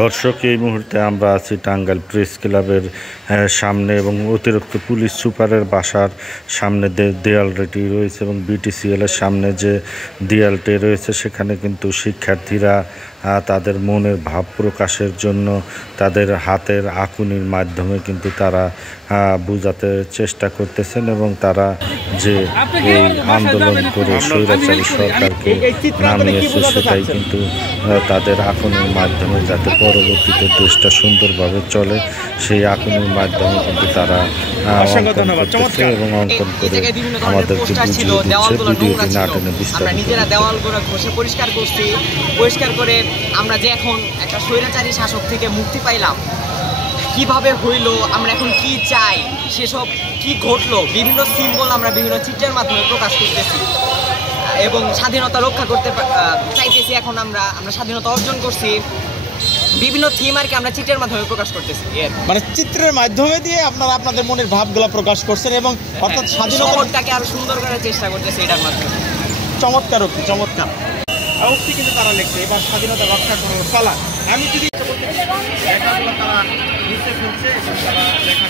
দর্শক, এই মুহূর্তে আমরা আছি টাঙ্গাইল প্রেস ক্লাবের সামনে এবং অতিরিক্ত পুলিশ সুপারের বাসার সামনে দেয়ালটি রয়েছে এবং বিটিসিএল এর সামনে যে দেয়ালটি রয়েছে সেখানে কিন্তু শিক্ষার্থীরা তাদের মনের ভাব প্রকাশের জন্য তাদের হাতের আঁকুনির মাধ্যমে কিন্তু তারা বোঝাতে চেষ্টা করতেছেন এবং তারা যে এই আন্দোলন করে স্বৈরাচারী সরকারকে নামিয়েছে সেটাই কিন্তু তাদের আঁকুনির মাধ্যমে যাতে পরবর্তীতে দেশটা সুন্দরভাবে চলে সেই আঁকুনির মাধ্যমে কিন্তু তারা অঙ্কন করতেছে এবং অঙ্কন করে আমাদেরকে বুঝিয়ে দিচ্ছে। ভিডিওটি না টেনে বিস্তারিত নিজেরা দেওয়ালগুলো ঘষে পরিষ্কার করছি, পরিষ্কার করে আমরা যে এখন একটা স্বৈরাচারী শাসক থেকে মুক্তি পাইলাম, কিভাবে হইলো, আমরা এখন কি চাই, সেসব কি ঘটলো, বিভিন্ন সিম্বল আমরা বিভিন্ন চিত্রের মাধ্যমে প্রকাশ করতেছি এবং স্বাধীনতা রক্ষা করতে চাইতেছি। এখন আমরা স্বাধীনতা অর্জন করছি, বিভিন্ন থিম আর কি আমরা চিত্রের মাধ্যমে প্রকাশ করতেছি। মানে চিত্রের মাধ্যমে দিয়ে আপনারা আপনাদের মনের ভাবগুলো প্রকাশ করছেন এবং অর্থাৎ স্বাধীনতাটাকে আরো সুন্দর করার চেষ্টা করতেছি এটার মাধ্যমে। চমৎকার উক্তি, চমৎকার উক্তি কিন্তু তারা লিখছে এবার স্বাধীনতা রক্ষা করার পালা। আমি যদি লেখাগুলো তারা লিখে ফেলছে এবং তারা লেখা